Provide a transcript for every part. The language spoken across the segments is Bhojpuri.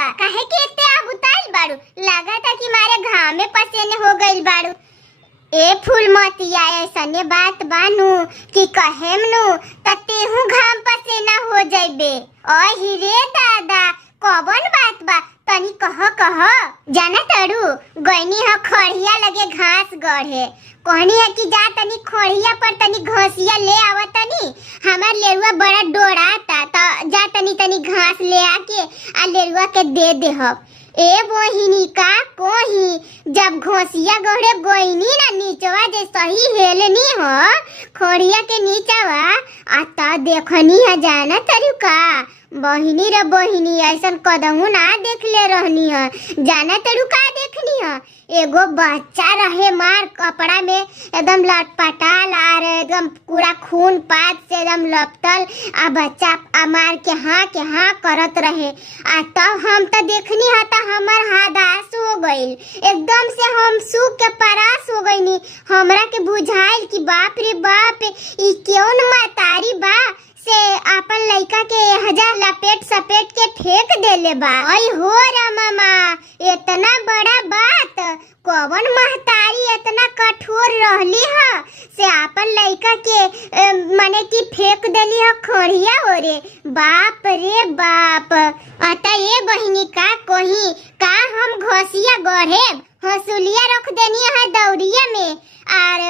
बा? काहे के इतने अब उताइल बाड़ू? लागता कि मारे घाम में पसीने हो गइल बाड़ू। ए फूलमतिया ऐसने बात बानू कि कहेम नु त तेहू घाम पसीना हो जाइबे। ओए हिरे दादा कौन बात बा तनी कह जाना तारू गईनी ह खड़िया लगे घास गढ़े कहनी है कि जा तनी खड़िया पर तनी घासिया ले आवा तनी हमार लेरुआ बड़ा डोराता त जा तनी तनी घास ले आके आ लेरुआ के दे देह। ए बहिनी का कोही जब घोसिया गढ़े गईनी ना नीचवा जे सही हेलनी हो खड़िया के नीचवा आ ता देखनी है जाना तारू का बहिनी रे बहिनी ऐसन कदमू ना देख ले रहनी है जाना तड़ू का देखनी है एगो बच्चा रहे मार कपड़ा में एकदम लटपटाल और एकदम पूरा खून पात से एकदम लपटल आ बच्चा मार के हाँ करत रहे आ तब हम तो देखनी है तो हमार हादास हो गइल एकदम से हम सूख के परास हो गईनी हमरा के बुझाइल कि बाप रे बाप ई कौन मातारी बा से अपन लइका के हजार लपेट सपेट के फेंक देले बा। ओए हो रामा इतना बड़ा बात कौन महतारी इतना कठोर रहली ह से अपन लइका के माने कि फेंक देली ह खड़िया हो रे बाप। अता ये बहिनी का कोही का हम घोसिया गढ़े हंसुलिया रख देनी है दौड़िया में और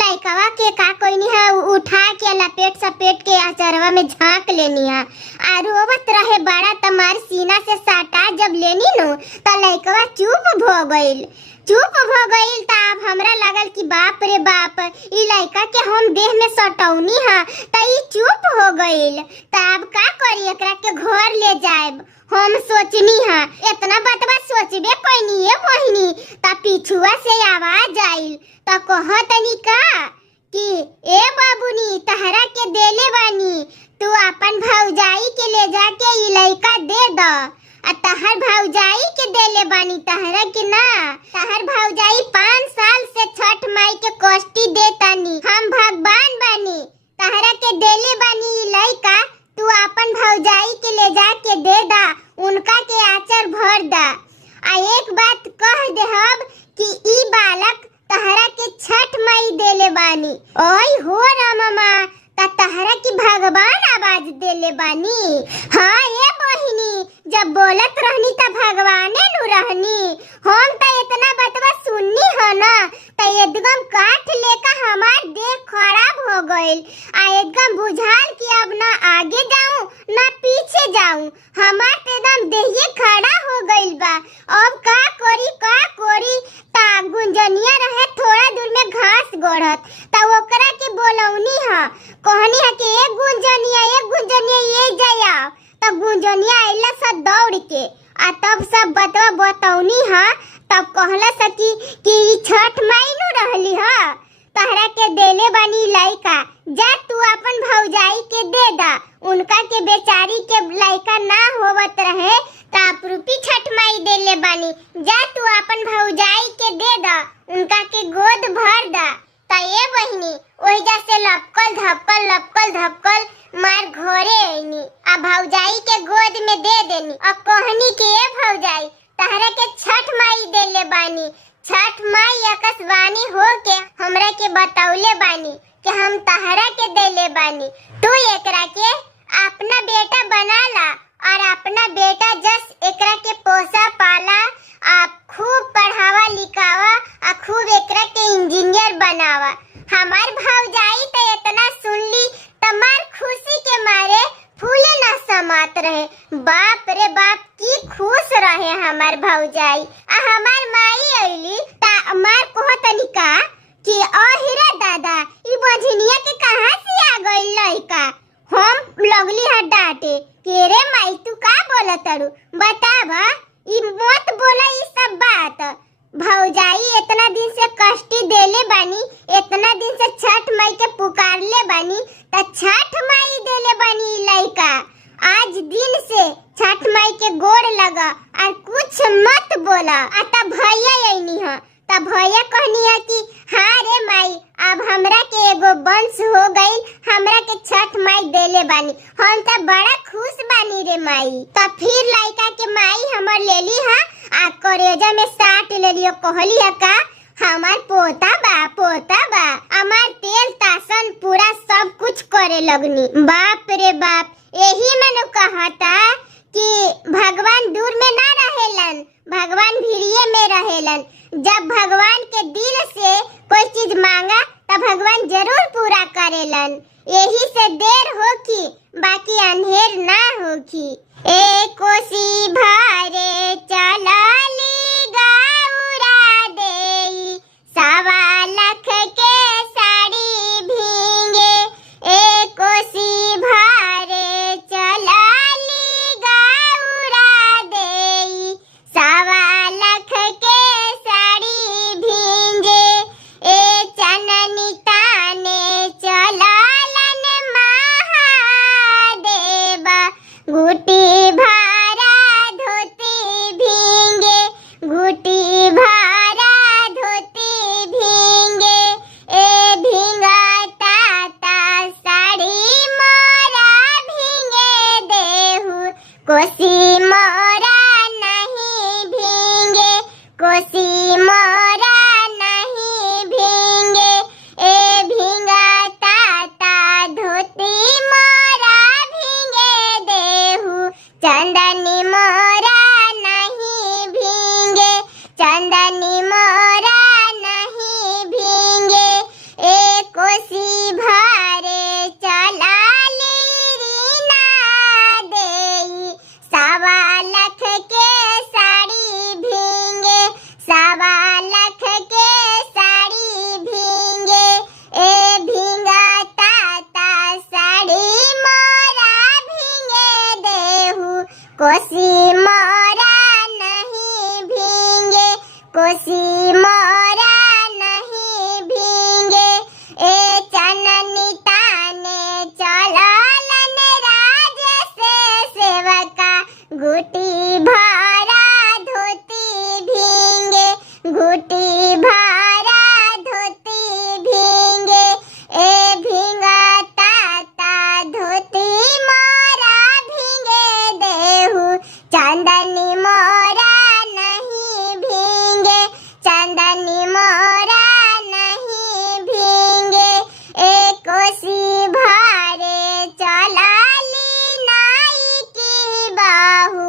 लइकवा के का कोइनी है उठा के लपेट सपेट के अचरवा में झांक लेनी है और रोवत रहे बड़ा तमार सीना से साटा जब लेनी नु त लइकवा चुप हो गइल त अब हमरा लगल कि बाप रे बाप ई लइका के हम देह में सटौनी है त ई चुप हो गइल त अब का करी एकरा के घर ले जाएब हम सोचनी है इतना बतवा सोचबे कोइनी है बहिनी त पीछुआ से आवाज आइल त कहतनी का कि ए बाबूनी तहरा के देले बानी तू अपन भौजाई के ले जाके ई लइका दे द आ तहर भौजाई के देले बानी तहरा के ना तहर भौजाई 5 साल से छठ माई के कष्टी देतानी हम भगवान बानी तहरा के देले बानी ई लइका तू अपन भौजाई के ले जाके दे दा उनका के आचर भर दा आ एक बात कह देहब कि ई बालक तहरा के छठ माई देले बानी। ओए हो रामा तहरा की भगवान आवाज देले बानी। हाँ ये बहिनी जब बोलत रहनी त भगवाने नु रहनी हम त इतना बतवा सुननी है ना त एकदम काठ लेका हमार देह खराब हो गइल आ एकदम बुझाल कि अब ना आगे जाऊं ना पीछे जाऊं हमार त एकदम देहिए खड़ा हो गइल बा। अब का करी ता गुंजनिया रहे थोड़ा दूर में घास गढ़त ता ओकरा के बोलौनी है कहनी है कि एक गुंजनिया ये जाया तब गुंजनिया आइला सा दौड़ के आ तब सब बतवा बतौनी है तब कहला सकी कि छठ माई नु रहली है तहरा के देले बानी लइका जा तू अपन भौजाई के दे दा उनका के बेचारी के लइका ना होवत रहे ताप रूपी छठ माई देले बानी जा तू अपन भौजाई के दे दा उनका के गोद भर दा त ये बहिनी ओही जा से लपकल धपकल मार घरे आईनी आ भौजाई के गोद में दे देनी और कहनी के ए भौजाई तहरा के छठ माई देले बानी छठ माई आकाशवाणी हो के हमरा के बतौले बानी कि हम तहरा के देले बानी तू एकरा के अपना बेटा बना ला और अपना बेटा जस एकरा के पोसा पाला आप खूब पढ़ावा लिखावा आ खूब एकरा के इंजीनियर बनावा। हमार भौजाई तो इतना सुनली तमार खुशी के मारे फूले ना समात रहे बाप रे बाप की खुश रहे हमार भौजाई आ हमार माई आइली ता मार कहतनी का कि हीरा दादा ई बझनिया के कहां से आ गइल लइका हम लगली है डांटे के रे माई तू का बोलतड़ू बतावा ई मत बोला ई सब बात भौजाई इतना दिन से कष्टी देले बानी इतना दिन से छठ माई के पुकारले बानी त छठ माई देले बानी लइका आज दिन से छठ माई के गोड़ लगा और कुछ मत बोला आता भैया आईनी है त भैया कहनी है कि हाँ रे माई अब हमरा के एगो वंश हो गई के छठ माई देले बानी, हम त बड़ा खुश बानी रे माई। त फिर लइका के माई हमर लेली हा आ करेजा में साट लेलियो, कहलिया का हमार पोता बा। हमार तेल तासन पूरा सब कुछ करे लगनी। बाप रे बाप, यही मैंने कहता कि भगवान दूर में ना रहेलन, भगवान भीड़िए में रहेलन। जब भगवान के दिल से कोई चीज मांगा तब भगवान जरूर पूरा करेलन। यही से देर होखी बाकी अंधेर ना होखी। ए कोसी भरे चलली गौरा देई, 1.25 लाख के साड़ी भींगे। ए कोसी भरे चलली गौरा देई, 1.25 लाख के साड़ी भींगे। ए चननी ताने चललन महादेव, गुटी भरा धोती भींगे, गुटी भरा धोती भींगे। ए भींगता ता साड़ी मोरा भींगे देहु, कोसी मोरा नहीं भींगे, कोसी मोरा नहीं भींगे। ए भींगता ता धोती मोरा भींगे देहु, चंदनी मोरा नहीं भींगे, चंदनी मोरा नहीं भींगे। ए कोसी भरे चलली रीना देई, 1.25 लाख के साड़ी भींगे, 1.25 लाख के साड़ी भींगे। ए भींगता ता साड़ी मोरा भींगे देहु, कोसी मोरा नहीं भींगे, कोसी मोरा नहीं भींगे। ए चननी ताने चललन राज से सेवका, गुटी भरा धोती भींगे, गुटी भरा धोती भींगे। ए भींगता ता धोती मोरा भींगे देहु, चंदनी मोरा नहीं भींगे, चंदनी मोरा नहीं भींगे। ए कोसी भरे चलली नाई की बाहु,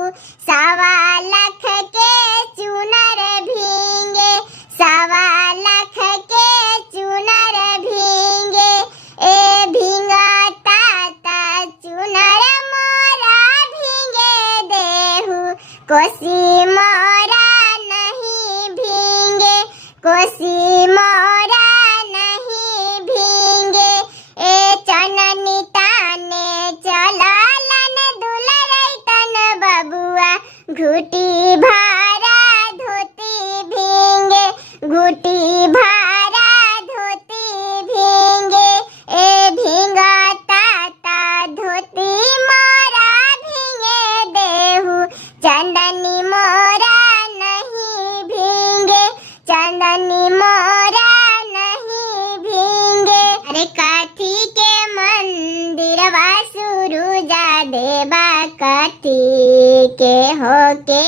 1.25 लाख के चुनर भींगे, 1.25 लाख के चुनर भींगे। ए भींगता ता चुनर मोरा भींगे देहु, कोसी मोरा नहीं भींगे, कोसी मोरा नहीं भींगे। ए चननी ताने चललन दुलरैतन बबुआ, घुटी भरा धोती भींगे, घुटी भरा धोती भींगे। ए भींगता ता धोती मोरा भींगे देहु, चंदनी मोरा नहीं भींगे, चंदनी मोरा नहीं भींगे। अरे काठी के मंदिरवा सुरुजा देवा, काठी के होके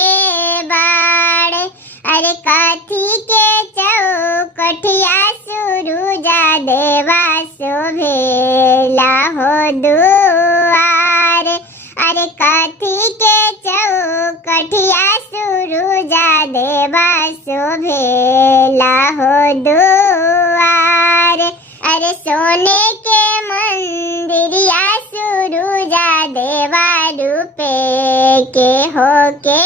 बाड़। अरे काठी के चौकठिया सुरुजा देवा, शोभेला हो दुआर। अरे काठी के चौकठिया सुरुजा देवा, शोभेला हो दुआर। अरे सोने के मंदिरिया सुरुजा देवा, रूपे के होके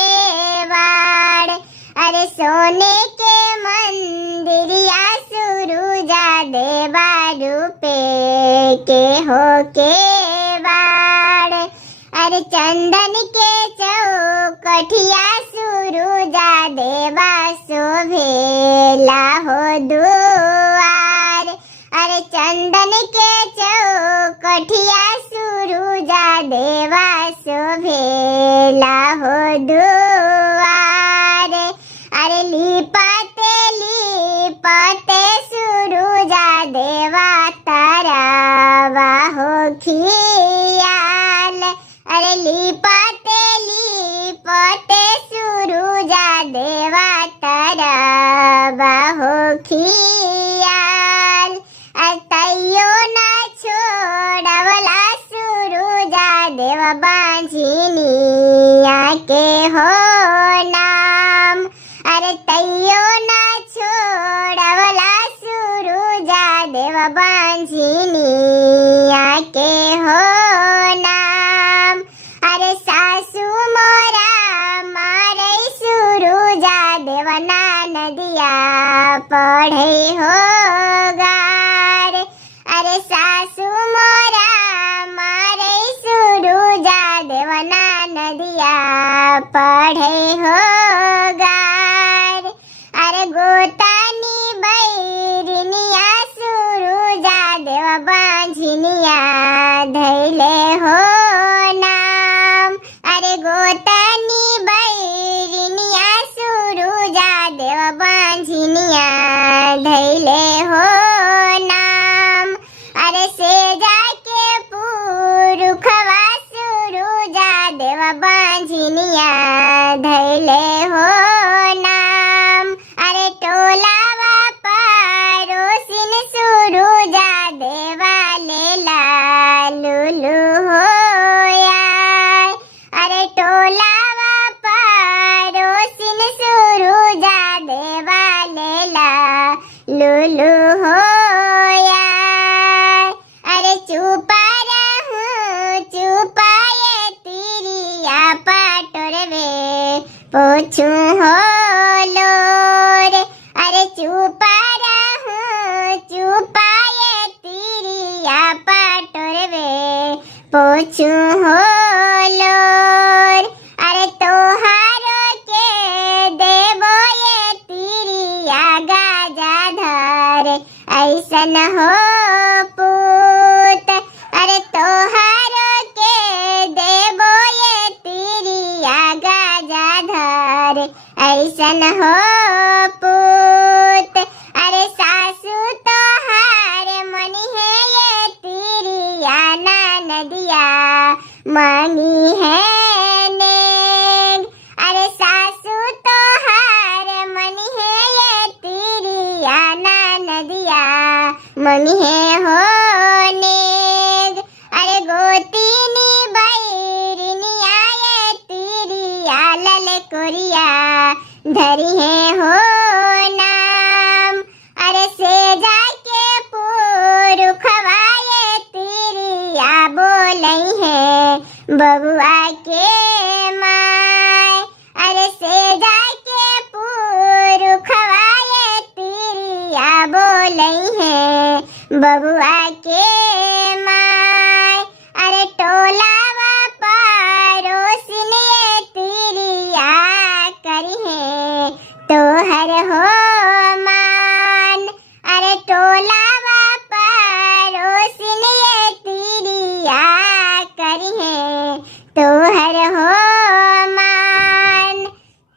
बाड़। अरे सोने के मंदिरिया सुरुजा देवा, रूपे के होके बाड़। अरे चंदन के चौकठिया सुरुजा देवा, शोभेला हो दुआर। अरे चंदन के चौकठिया सुरुजा देवा, शोभेला हो दुआर। अरे लिपाते लिपाते सुरुजा देवा, तारावा हो खियाल। अरे लिपते लिपते सुरुजा देवा तरबा हो खियाल। तैयो ना छोड़वला सुरुजा देव बांझिनिया के हो नाम। अरे तैयो ना छोड़वला सुरुजा देव बांझिनिया के हो नाम। अरे सासू मोरा मारे सुरुजा देव ना नदिया पढ़े हो गार। अरे सासू मोरा मारे सुरुजा देव ना नदिया पढ़े हो गार। अरे गोतानी बैरिनिया सुरुजा देव बांझिनिया धैले हो नाम। अरे गोतानी बैरिनिया सुरुजा देव बांझिनिया धैले हो नाम। अरे से जाके पुरुखवा सुरुजा देव बांझिनिया धैले हो नाम। अरे टोलावा पड़ोसिन सुरुजा देवा लेला लुलु हो यार। अरे टोलावा पड़ोसिन सुरुजा देवा लेला लुलु हो यार। अरे चुपा रहूं चुपाए तिरिया पाटोरवे पूछूं हो लोर। अरे चुपा रहूं चुपाए तिरिया पाटोरवे पूछूं हो लोर। अरे तोहारो के देवो ये तिरिया गाजाधर ऐसन हो पूत। अरे तोहारो के देवो ये तिरिया गाजाधर ऐसन हो पूत। अरे सासू तोहार मनी है ये तिरिया ना नदिया मनी है नेग। अरे सासू तोहार मनी है ये तिरिया ना नदिया मनी है हो नेग। अरे गोतीनी बैरिनिया ये तिरिया ललकोरिया धरी है हो नाम। अरे से जाके पुरुखवा ये तिरिया बोलई है बबुआ के माय। अरे से जाके पुरुखवा ये तिरिया बोलई है बबुआ के